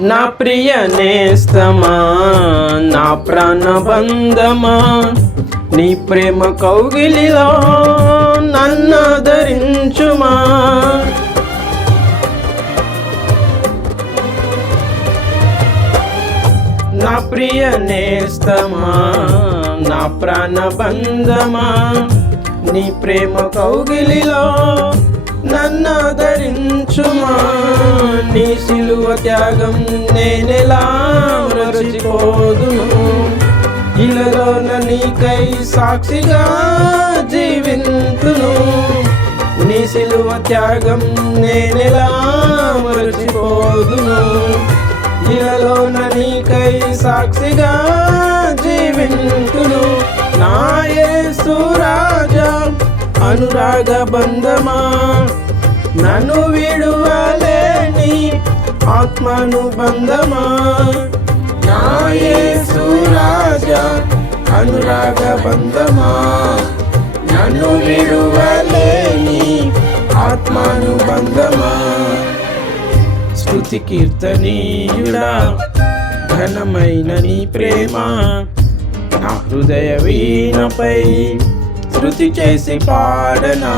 నా ప్రియ నేస్తమా, నా ప్రాణబంధమా, నీ ప్రేమ కౌగిలిలో నన్ను ధరించుమా. నా ప్రియ నేస్తమా, నా ప్రాణబంధమా, నీ ప్రేమ కౌగిలిలో నన్ను ధరించుమా. నీ సిలువ త్యాగం నేనెలా మరచిపోదును, ఇలాలోన నీకై సాక్షిగా జీవింతును. నీ సిలువ త్యాగం నేనెలా మరచిపోదును, ఇలాలోన నీకై సాక్షిగా జీవింతును. నా యేసు రాజా అనురాగ బంధమా, నన్ను విడువలేని ఆత్మానుబంధమా. నా యేసు రాజా అనురాగ బంధమా, నన్ను విడువలేని ఆత్మానుబంధమా. స్తుతి కీర్తనీయుడా, ఘనమైన నీ ప్రేమ నా హృదయ వీణపై శృతి చేసి పాడనా.